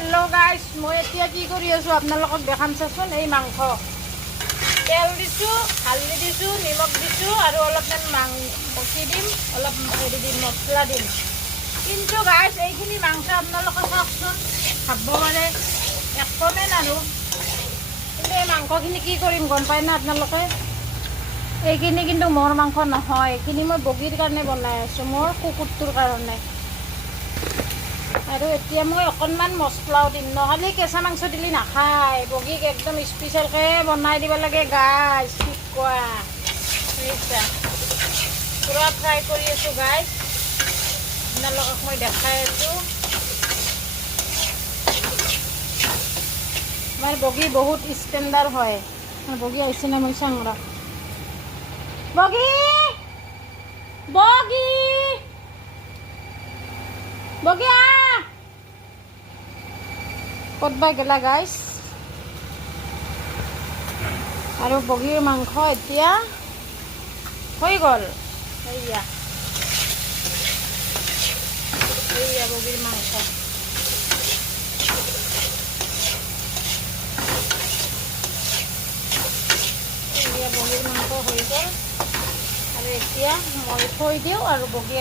Hello' গাইছ, মই এতিয়া কি কৰি আছোঁ আপোনালোকক দেখাম চাচোন। এই মাংস তেল দিছোঁ, হালধি দিছোঁ, নিমখ দিছোঁ আৰু অলপমান কি দিম, অলপ হেৰি দিম, মছলা দিম। কিন্তু গাইছ এইখিনি মাংস আপোনালোকে চাওকচোন, ভাবিব পাৰে একদমেই আৰু। কিন্তু এই মাংসখিনি কি কৰিম গম পায় না আপোনালোকে? এইখিনি কিন্তু মোৰ মাংস নহয়, এইখিনি মই বগীৰ কাৰণে বনাই আছোঁ, মোৰ কুকুৰটোৰ কাৰণে। আৰু এতিয়া মই অকণমান মছলাও দিম, নহ'লে কেঁচা মাংস দিলে নাখায়। বগীক একদম স্পেচিয়েলকৈ বনাই দিব লাগে গাইছ, কি কোৱা? বুজিছা, পূৰা ফ্ৰাই কৰি আছোঁ গাইছ, আপোনালোকক মই দেখাই আছোঁ। আমাৰ বগী বহুত ষ্টেণ্ডাৰ্ড হয়। বগী আহিছে নে মই চাওঁ ৰ। বগী বগী বগী আহ, ক'তবা গেলা গাইছ। আৰু বগীৰ মাংস এতিয়া হৈ গ'ল। এইয়া বগীৰ মাংস। বগীৰ মাংস হৈ গ'ল আৰু এতিয়া মই থৈ দিওঁ আৰু বগী